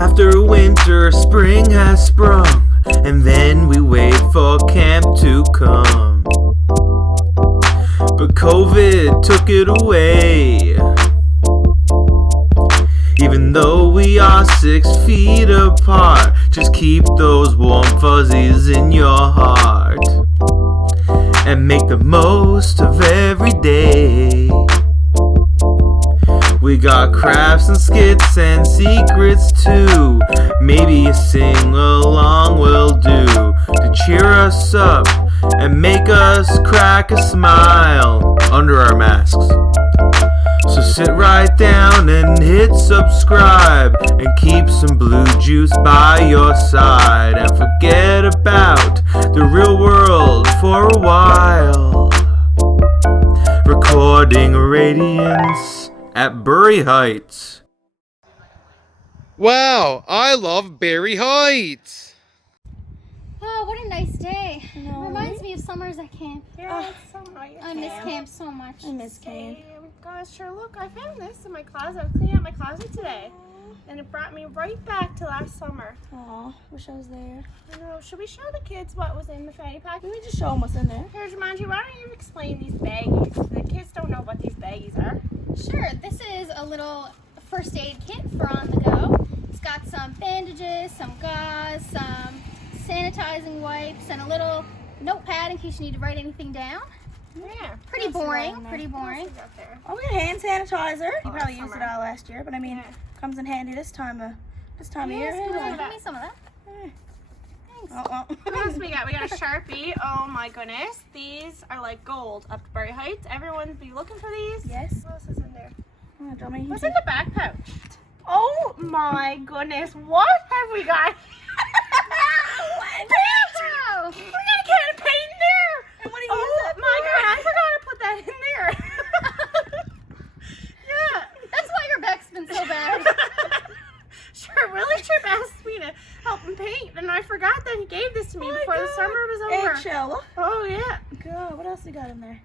After winter, spring has sprung, and then we wait for camp to come. But COVID took it away. Even though we are 6 feet apart, just keep those warm fuzzies in your heart and make the most of every day. We got crafts and skits and secrets too. Maybe a sing-along will do to cheer us up and make us crack a smile under our masks. So sit right down and hit subscribe and keep some blue juice by your side and forget about the real world for a while. Recording Radiance at Burry Heights. Wow, I love Burry Heights. Oh, what a nice day. No. Reminds me of summers at camp. Yeah, it's so nice. I miss camp so much. I miss camp. Gosh, sure, look, I found this in my closet. I was cleaning out my closet today. And it brought me right back to last summer. Aw, wish I was there. I know, should we show the kids what was in the fanny pack? Can we just show them what's in there? Here, Jumanji, why don't you explain these baggies? The kids don't know what these baggies are. Sure, this is a little first aid kit for on the go. It's got some bandages, some gauze, some sanitizing wipes, and a little notepad in case you need to write anything down. Yeah. Pretty boring, pretty boring. Oh, we got hand sanitizer. You Oh, probably used summer. it all last year, but I mean, Yeah. comes in handy this time of year. Yes, please, give me some of that. Thanks. What else we got? We got a Sharpie. Oh my goodness. These are like gold up to Burry Heights. Everyone be looking for these. Yes. What else is in there? Oh, do you want me to What's take- in the back pouch? Oh my goodness. What have we got? Wow. We got a can of paint in there. And what do you Oh use that my for? god, I forgot to put that in there. Yeah. That's why your back's been so bad. Sure, Willie Trip asked me to help him paint, and I forgot that he gave this to me Oh my before the God. summer was over. Eggshell. Look. Oh yeah. God, what else we got in there?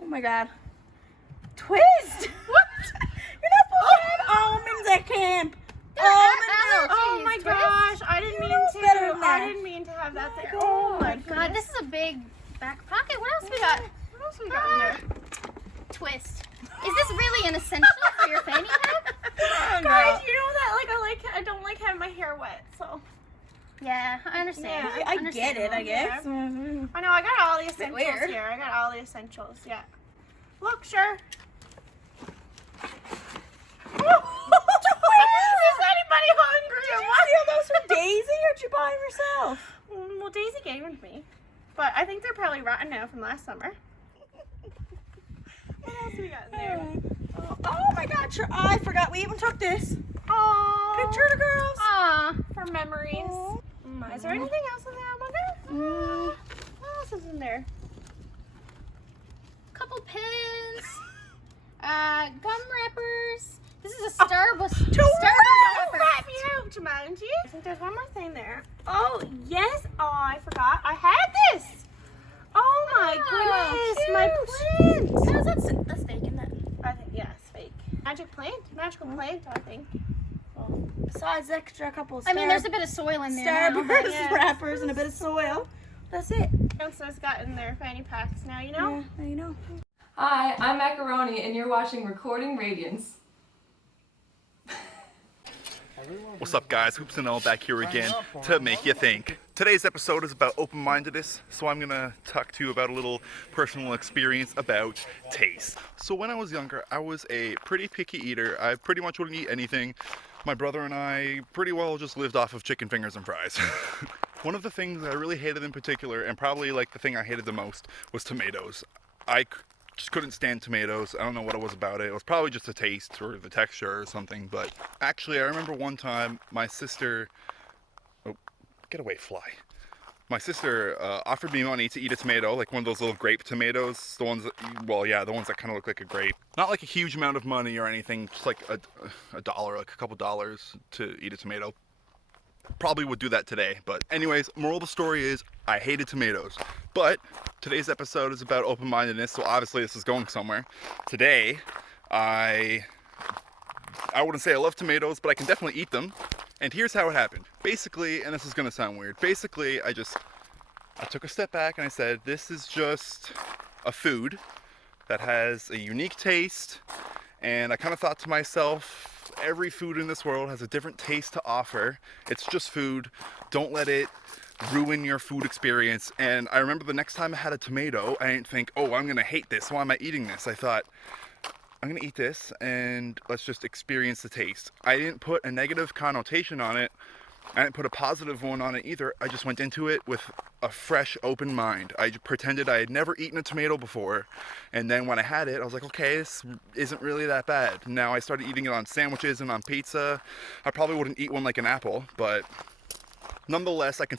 Oh my God. Twist. What? You're not supposed to have almonds at camp. Almond milk. Oh my Twist. gosh, I didn't mean knows better than to. I that. didn't mean to have that there. God. Oh my God, goodness. this is a big back pocket. What else we got? What else we got in there? Twist. Is this really an essential for your fanny pack? Guys, you know that I don't like having my hair wet, so Yeah, I understand. Yeah, I get it, I guess. Yeah. Mhm. I know I got all the essentials weird. here. I got all the essentials, yeah. Look, sure. Is anybody hungry Did or you what? steal those from Daisy or did you buy them yourself? Well, Daisy gave them to me, but I think they're probably rotten now from last summer. What else we got in there? Oh my God, sure. I forgot we even took this. Oh, Picture of the girls. Aw. for memories. Aw. Is there anything else in there? I wonder. What else is in there? Couple pins. Gum wrappers. This is a Starbucks. Don't wrap me out, Jumanji. I think there's one more thing there. Oh, yes. Oh, I forgot. I had this. Oh my goodness. My plant. That's fake, isn't it? I think, yeah, it's fake. Magic plant? Magical plant, I think. Besides extra couple of I mean, there's a bit of soil in there. now, but- Starburst yeah. wrappers and a bit of soil. That's it. What else has got in their fanny packs now, you know? Yeah, now you know. Hi, I'm Macaroni and you're watching Recording Radiance. What's up guys, Hoops and All back here again to make you think. Today's episode is about open-mindedness, so I'm gonna talk to you about a little personal experience about taste. So when I was younger, I was a pretty picky eater. I pretty much wouldn't eat anything. My brother and I pretty well just lived off of chicken fingers and fries. One of the things I really hated in particular, and probably like the thing I hated the most, was tomatoes. Just couldn't stand tomatoes. I don't know what it was about it. It was probably just the taste or the texture or something. But actually, I remember one time my sister, oh, get away, fly. My sister offered me money to eat a tomato, like one of those little grape tomatoes. The ones that, well, yeah, the ones that kind of look like a grape. Not like a huge amount of money or anything, just like a dollar, like a couple dollars to eat a tomato. Probably would do that today, but anyways, moral of the story is I hated tomatoes. But today's episode is about open-mindedness, so obviously this is going somewhere. Today, I wouldn't say I love tomatoes, but I can definitely eat them. And here's how it happened. Basically, and this is gonna sound weird, basically I took a step back and I said, this is just a food that has a unique taste, and I kind of thought to myself, every food in this world has a different taste to offer. It's just food. Don't let it ruin your food experience. And I remember the next time I had a tomato, I didn't think, oh, I'm gonna hate this. Why am I eating this? I thought, I'm gonna eat this and let's just experience the taste. I didn't put a negative connotation on it. I didn't put a positive one on it either. I just went into it with a fresh, open mind. I pretended I had never eaten a tomato before, and then when I had it, I was like, okay, this isn't really that bad. Now I started eating it on sandwiches and on pizza. I probably wouldn't eat one like an apple, but nonetheless, I can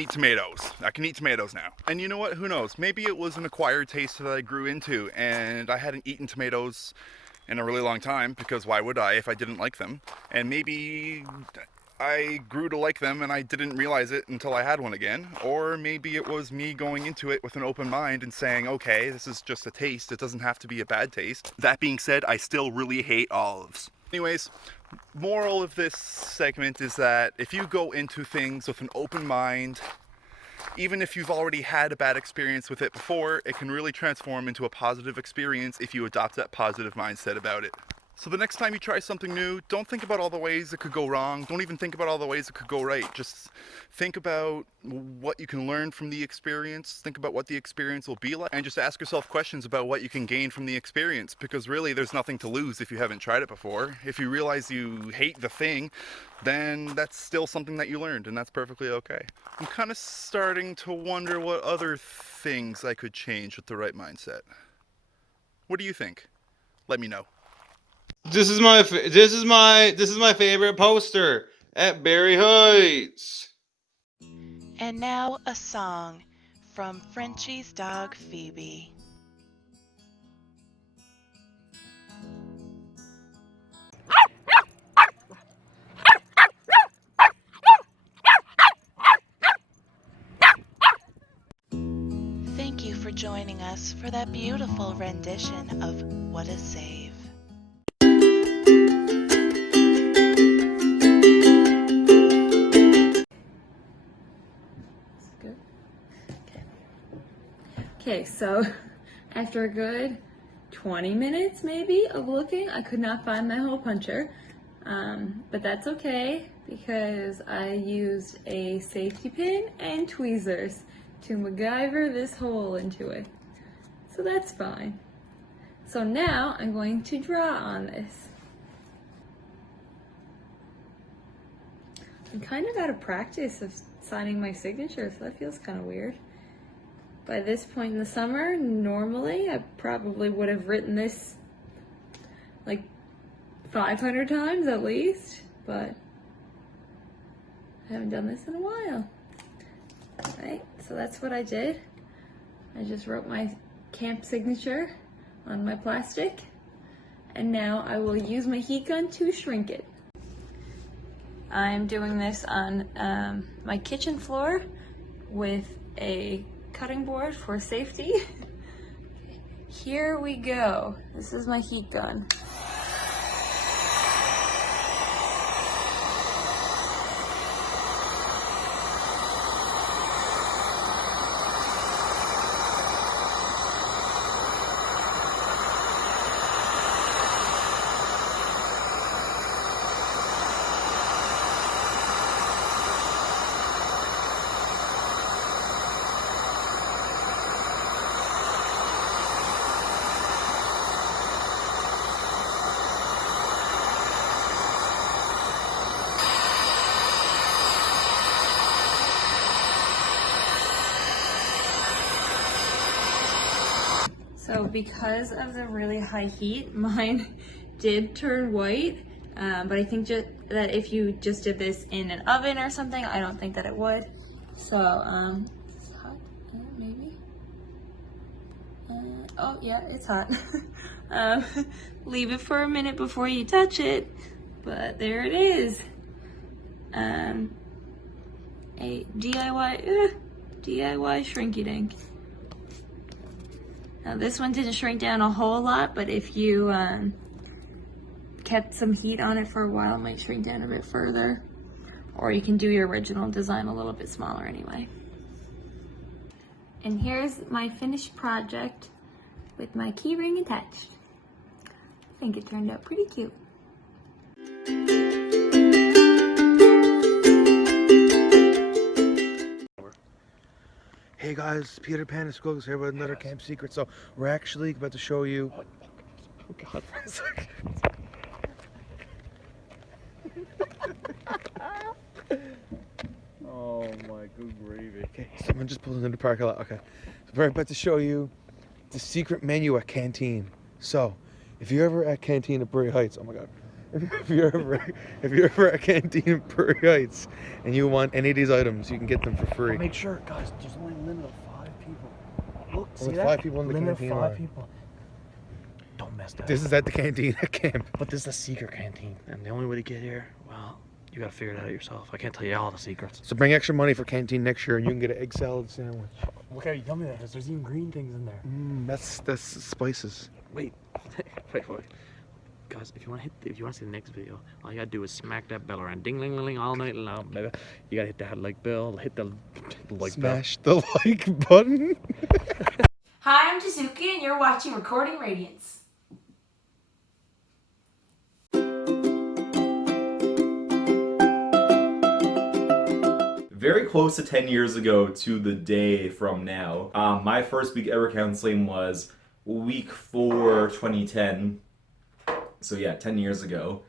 eat tomatoes. I can eat tomatoes now. And you know what? Who knows? Maybe it was an acquired taste that I grew into, and I hadn't eaten tomatoes in a really long time, because why would I if I didn't like them? And maybe I grew to like them and I didn't realize it until I had one again. Or maybe it was me going into it with an open mind and saying, okay, this is just a taste. It doesn't have to be a bad taste. That being said, I still really hate olives. Anyways, moral of this segment is that if you go into things with an open mind, even if you've already had a bad experience with it before, it can really transform into a positive experience if you adopt that positive mindset about it. So the next time you try something new, don't think about all the ways it could go wrong. Don't even think about all the ways it could go right. Just think about what you can learn from the experience. Think about what the experience will be like. And just ask yourself questions about what you can gain from the experience. Because really, there's nothing to lose if you haven't tried it before. If you realize you hate the thing, then that's still something that you learned, and that's perfectly okay. I'm kind of starting to wonder what other things I could change with the right mindset. What do you think? Let me know. This is my favorite poster at Burry Heights. And now a song from Frenchie's dog Phoebe. Thank you for joining us for that beautiful rendition of What a Save. Okay, so after a good 20 minutes maybe of looking, I could not find my hole puncher, but that's okay because I used a safety pin and tweezers to MacGyver this hole into it, so that's fine. So now I'm going to draw on this. I'm kind of out of practice of signing my signature, so that feels kind of weird. By this point in the summer, normally I probably would have written this like 500 times at least, but I haven't done this in a while. Alright, so that's what I did. I just wrote my camp signature on my plastic, and now I will use my heat gun to shrink it. I'm doing this on my kitchen floor with a cutting board for safety. Here we go. This is my heat gun. So because of the really high heat, mine did turn white, but I think just that if you just did this in an oven or something, I don't think that it would. So, it's hot, maybe? Oh yeah, it's hot. Leave it for a minute before you touch it, but there it is. A DIY DIY shrinky dink. Now this one didn't shrink down a whole lot, but if you kept some heat on it for a while, it might shrink down a bit further. Or you can do your original design a little bit smaller anyway. And here's my finished project with my keyring attached. I think it turned out pretty cute. Hey guys, Peter Pan and Squiggles here with another camp secret. So we're actually about to show you. Oh God! Oh my good gravy. Okay, someone just pulled into the parking lot. Okay, so we're about to show you the secret menu at Canteen. So if you're ever at Canteen at Burry Heights, oh my God. If you're ever at Canteen at Burry Heights and you want any of these items, you can get them for free. Make sure, guys, there's only a limit of 5 people. Look, see Only that? 5 people in the limit canteen. Of 5 people. Don't mess that This up. is at the canteen at camp. But this is a secret canteen, and the only way to get here, well, you gotta figure it out yourself. I can't tell you all the secrets. So bring extra money for Canteen next year and you can get an egg salad sandwich. Look how yummy that is. There's even green things in there. That's spices. Wait, wait. Guys, if you want to see the next video, all you gotta do is smack that bell around, ding, ling, ling, ling, all night long, baby. You gotta hit that like bell, hit the like Smash the like button. Hi, I'm Jizuki, and you're watching Recording Radiance. Very close to 10 years ago to the day from now. My first week ever counseling was week 4, 2010. So yeah, 10 years ago.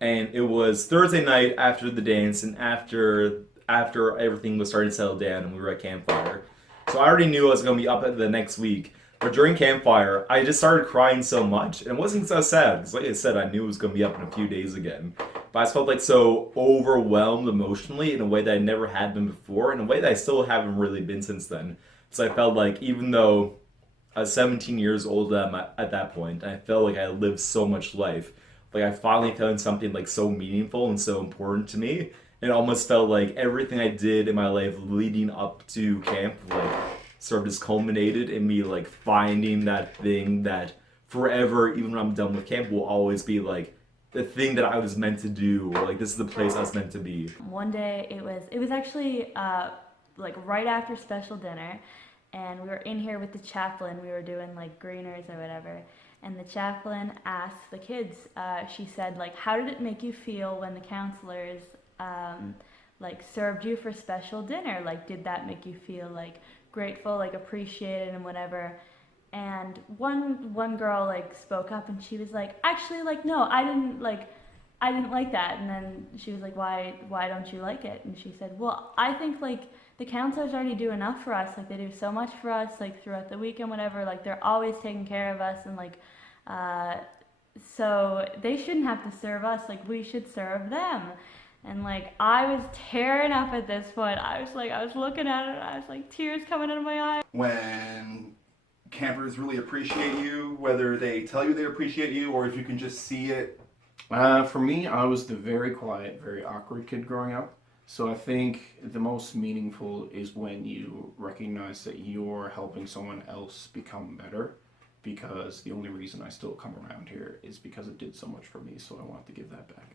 And it was Thursday night after the dance and after everything was starting to settle down and we were at campfire. So I already knew I was going to be up at the next week. But during campfire, I just started crying so much. And it wasn't so sad, because like I said, I knew it was going to be up in a few days again. But I just felt like so overwhelmed emotionally in a way that I never had been before, in a way that I still haven't really been since then. So I felt like even though I was 17 years old at that point, I felt like I lived so much life. Like I finally found something like so meaningful and so important to me. It almost felt like everything I did in my life leading up to camp, like sort of just culminated in me like finding that thing that forever, even when I'm done with camp, will always be like the thing that I was meant to do, or like this is the place I was meant to be. One day it was actually like right after special dinner, and we were in here with the chaplain. We were doing like greeners or whatever, and the chaplain asked the kids, she said, like, how did it make you feel when the counselors like served you for special dinner? Like, did that make you feel like grateful, like appreciated and whatever? And one girl like spoke up and she was like, actually, like, no, I didn't like that. And then she was like, why don't you like it? And she said, well, I think like the counselors already do enough for us. Like they do so much for us, like throughout the week and whatever. Like they're always taking care of us, and like so they shouldn't have to serve us. Like we should serve them. And like I was tearing up at this point. I was looking at it, and I was like tears coming out of my eyes. When campers really appreciate you, whether they tell you they appreciate you or if you can just see it. For me, I was the very quiet, very awkward kid growing up. So I think the most meaningful is when you recognize that you're helping someone else become better, because the only reason I still come around here is because it did so much for me, so I want to give that back.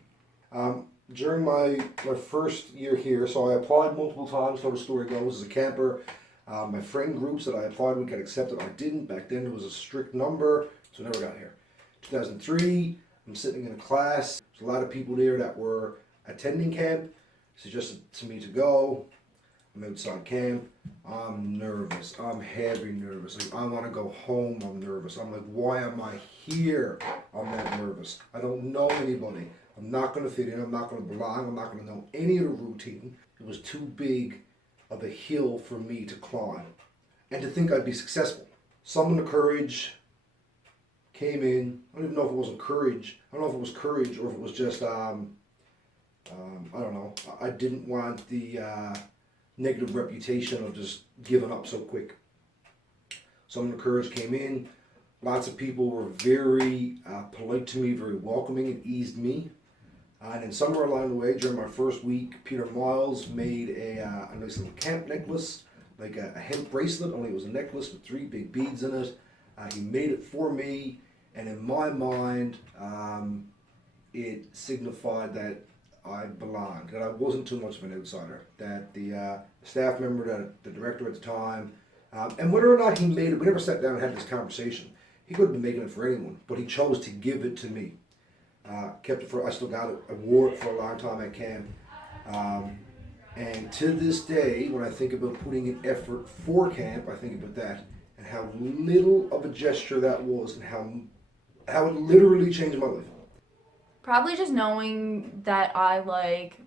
During my first year here, so I applied multiple times, so the story goes, as a camper. My friend groups that I applied would get accepted. I didn't. Back then there was a strict number, so I never got here. 2003, I'm sitting in a class. There's a lot of people there that were attending camp, suggested to me to go. I'm outside camp. I'm nervous. I'm heavy nervous. Like, I want to go home. I'm nervous. I'm like, why am I here? I'm that nervous. I don't know anybody. I'm not going to fit in. I'm not going to belong. I'm not going to know any of the routine. It was too big of a hill for me to climb and to think I'd be successful. Summoned the courage, came in. I don't even know if it wasn't courage. I don't know if it was courage or if it was just, I don't know. I didn't want the negative reputation of just giving up so quick. Summoned the courage, came in. Lots of people were very polite to me, very welcoming, and eased me. And then somewhere along the way, during my first week, Peter Miles made a nice little camp necklace, like a hemp bracelet, only it was a necklace with 3 big beads in it. He made it for me, and in my mind, it signified that I belonged, that I wasn't too much of an outsider, that the staff member, the director at the time, and whether or not he made it, we never sat down and had this conversation. He could have been making it for anyone, but he chose to give it to me. Kept it for, I still got it, I wore it for a long time at camp. And to this day, when I think about putting in effort for camp, I think about that and how little of a gesture that was and how it literally changed my life. Probably just knowing that I like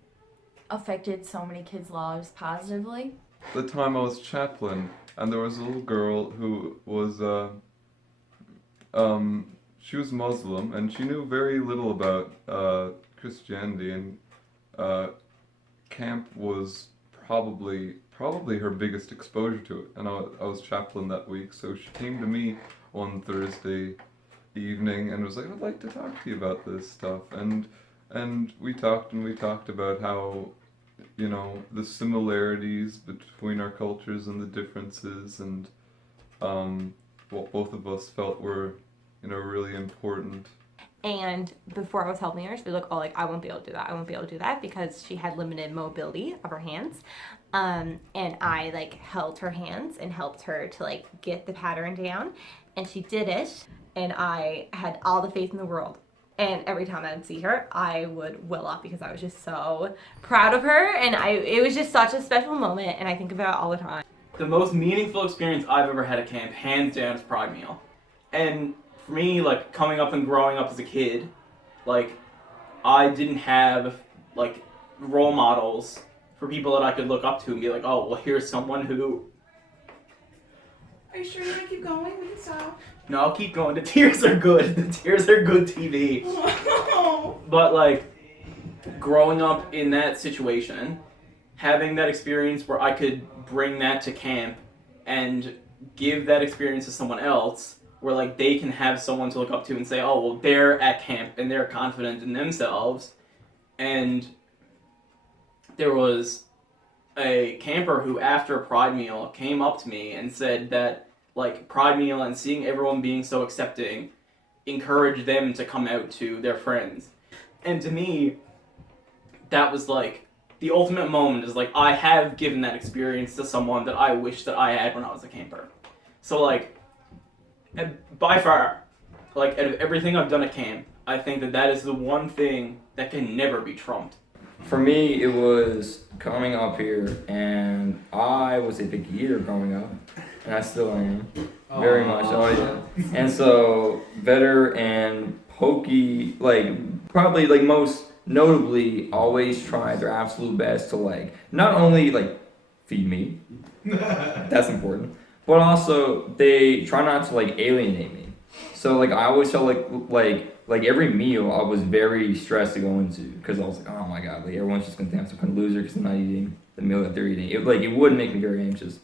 affected so many kids' lives positively. The time I was chaplain, and there was a little girl who was she was Muslim, and she knew very little about Christianity, and camp was probably her biggest exposure to it. And I was chaplain that week, so she came to me one Thursday evening and was like, I'd like to talk to you about this stuff, and we talked about how, you know, the similarities between our cultures and the differences, and what both of us felt were, you know, really important. And before I was helping her, she'd be like, oh, like, I won't be able to do that. I won't be able to do that because she had limited mobility of her hands. And I, like, held her hands and helped her to, like, get the pattern down. And she did it. And I had all the faith in the world. And every time I'd see her, I would well up because I was just so proud of her. And it was just such a special moment. And I think about it all the time. The most meaningful experience I've ever had at camp, hands down, is Pride Meal. And for me, like, coming up and growing up as a kid, like, I didn't have, like, role models for people that I could look up to and be like, oh, well, here's someone who... Are you sure you're gonna keep going? We can stop. No, I'll keep going. The tears are good. The tears are good TV. But, like, growing up in that situation, having that experience where I could bring that to camp and give that experience to someone else, where, like, they can have someone to look up to and say, oh, well, they're at camp and they're confident in themselves. And there was a camper who, after Pride Meal, came up to me and said that, like, Pride Meal and seeing everyone being so accepting encouraged them to come out to their friends. And to me, that was, like, the ultimate moment is, like, I have given that experience to someone that I wish that I had when I was a camper. So, like, and by far, like, out of everything I've done at camp, I think that is the one thing that can never be trumped. For me, it was coming up here, and I was a big eater growing up, and I still am, very much, oh yeah. And so, Vetter and Pokey, like, probably, like, most notably, always try their absolute best to, like, not only, like, feed me, that's important, but also, they try not to, like, alienate me. So, like, I always felt like every meal I was very stressed to go into, because I was like, oh my god, like, everyone's just gonna think I'm some kind of loser because I'm not eating the meal that they're eating. It would make me very anxious.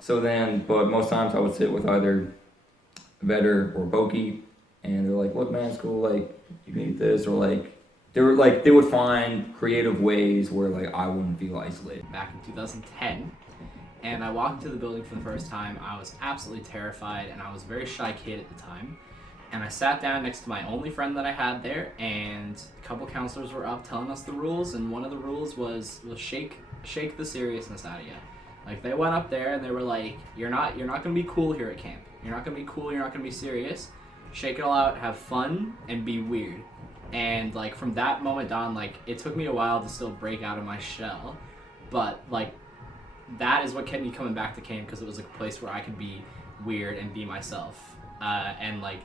So then, but most times I would sit with either Vetter or Pokey, and they're like, look man, it's cool, like, you can eat this, or like, they would find creative ways where, like, I wouldn't feel isolated. Back in 2010, and I walked into the building for the first time. I was absolutely terrified, and I was a very shy kid at the time. And I sat down next to my only friend that I had there, and a couple counselors were up telling us the rules, and one of the rules was shake the seriousness out of you. Like, they went up there and they were like, you're not gonna be cool here at camp. You're not gonna be cool, you're not gonna be serious. Shake it all out, have fun, and be weird. And, like, from that moment on, like, it took me a while to still break out of my shell, but, like, that is what kept me coming back to camp, because it was, like, a place where I could be weird and be myself. And, like,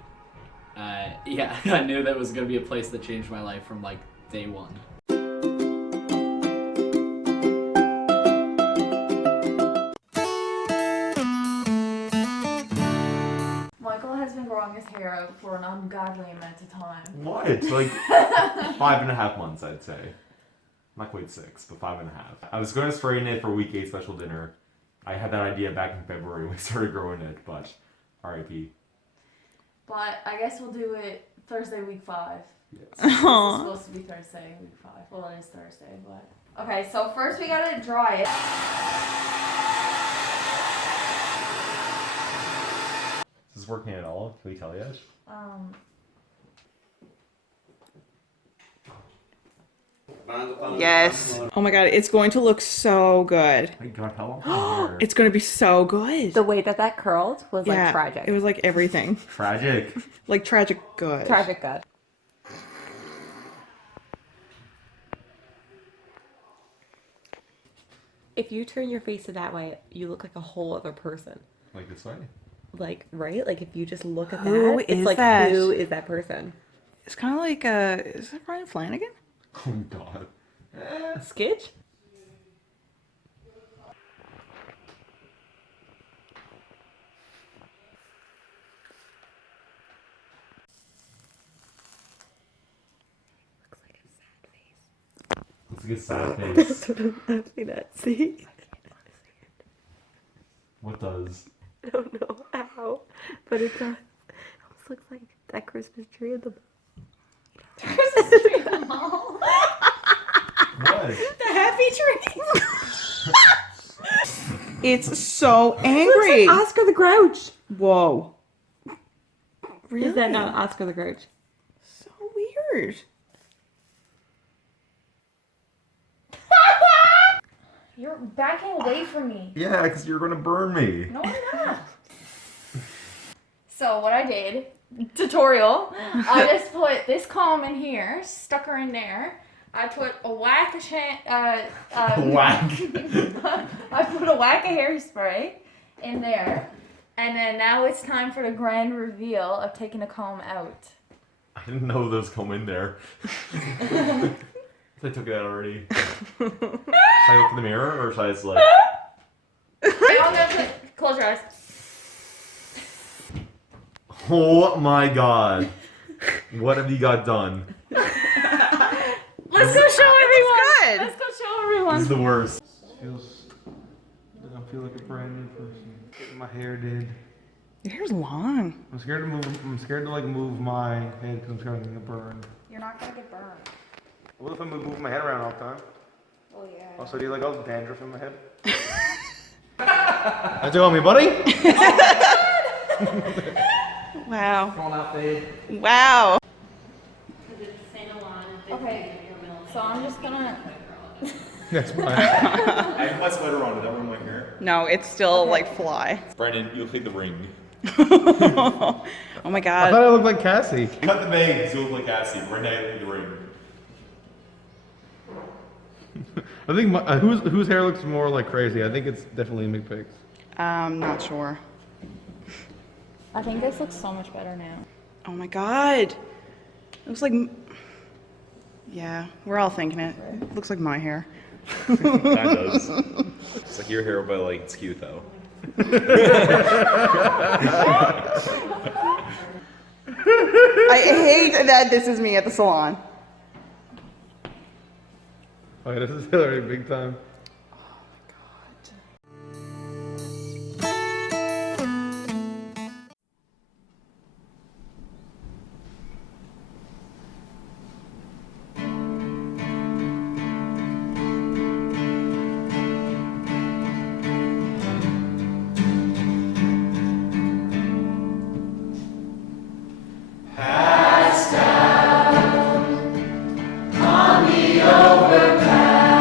yeah, I knew that was going to be a place that changed my life from, like, day one. Michael has been growing his hair out for an ungodly amount of time. What? Like 5.5 months, I'd say. Not quite 6, but 5.5. I was going to straighten it for week 8 special dinner. I had that idea back in February when we started growing it, but R.I.P. But I guess we'll do it Thursday, week 5. Yes. This is supposed to be Thursday, week 5. Well, it is Thursday, but... Okay, so first we gotta dry it. working at all? Can we tell yet? Yes. Oh my god, it's going to look so good. My god, how long? It's going to be so good. The way that curled was like tragic. It was like everything. Tragic. Like tragic good. Tragic good. If you turn your face that way, you look like a whole other person. Like this way? Like, right? Like, if you just look at Who that, is it's like, that? who is that person? It's kind of like, is it Brian Flanagan? Oh god. Skitch? Looks like a sad face. That's what I'm laughing at. See? What does? I don't know how, but it does. It almost looks like that Christmas tree in the Christmas tree in the mall. What? The happy tree. It's so angry. It looks like Oscar the Grouch. Whoa. Really? Is that not Oscar the Grouch? So weird. You're backing away from me. Yeah, because you're gonna burn me. No, I'm not. So what I did, tutorial, I just put this comb in here, stuck her in there. I put a whack of Whack. I put a whack of hairspray in there. And then now it's time for the grand reveal of taking the comb out. I didn't know those come in there. I took it out already. Should I look in the mirror or should I just like... Close your eyes. Oh my god. What have you got done? Let's go show everyone. Good. Let's go show everyone. This is the worst. I feel like a brand new person. Getting my hair did. Your hair's long. I'm scared to move. I'm scared to like move my head because I'm scared I'm gonna get burned. You're not gonna get burned. What if I move my head around all the time? Oh yeah. Also, do you like all the dandruff in my head? That's it on me, buddy. Wow. Come on out, babe. Wow. Okay. So I'm just gonna. That's fine. I have my sweater on. Did that ruin my hair? No, it's still like fly. Brandon, you'll take the ring. Oh my I god. thought I looked like Cassie. Cut the bangs, you look like Cassie. Brandon, take the ring. I think whose hair looks more like crazy. I think it's definitely McPick's. Not sure. I think this looks so much better now. Oh my god. It looks like. Yeah, we're all thinking it. It looks like my hair. That does. It's like your hair, but like it's cute though. I hate that this is me at the salon. Oh yeah, this is Hillary big time. On the overpass,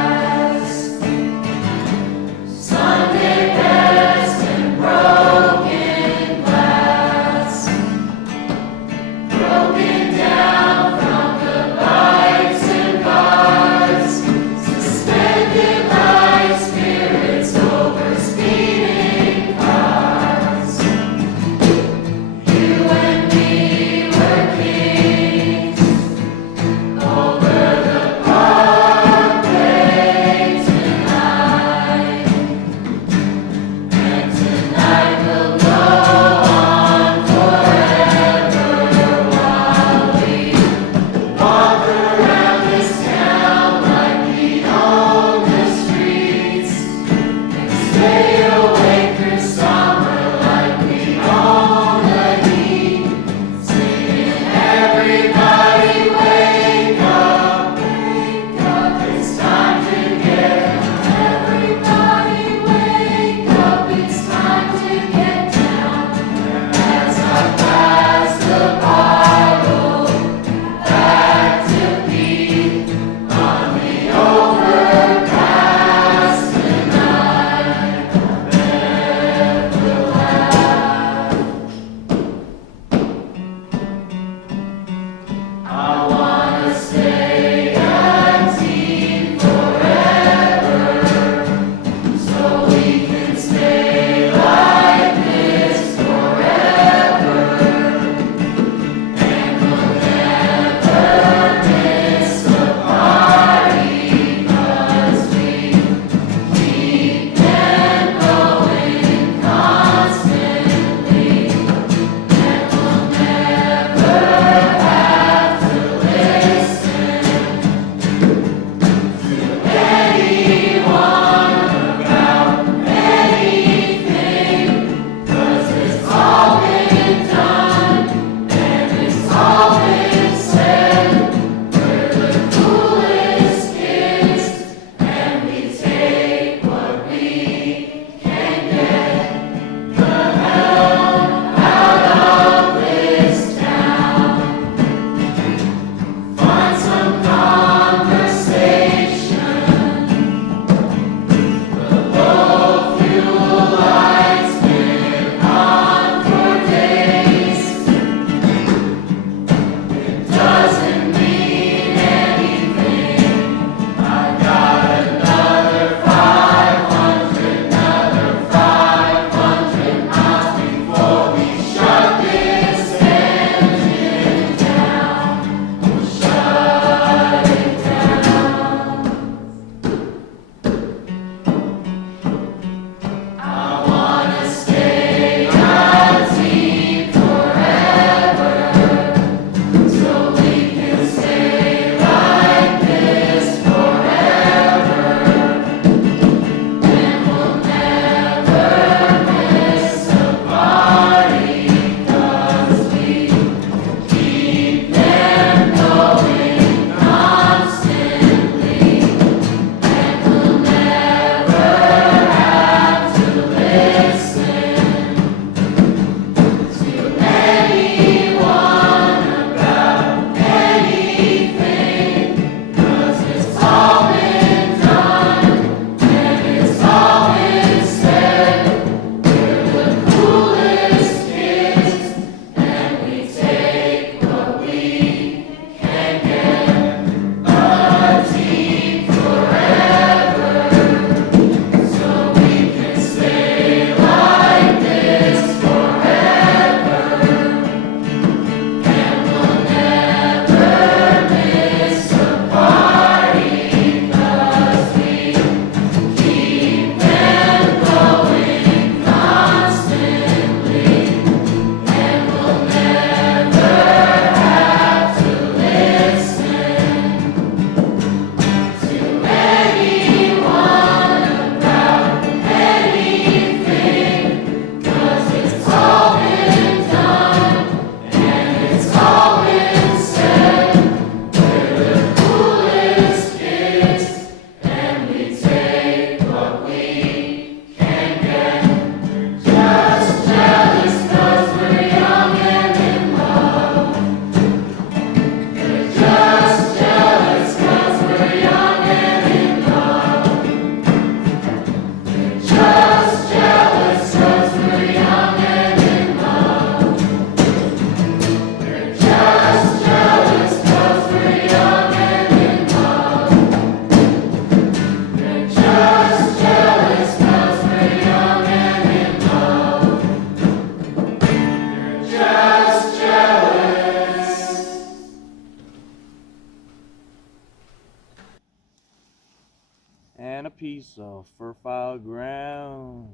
piece of fertile ground.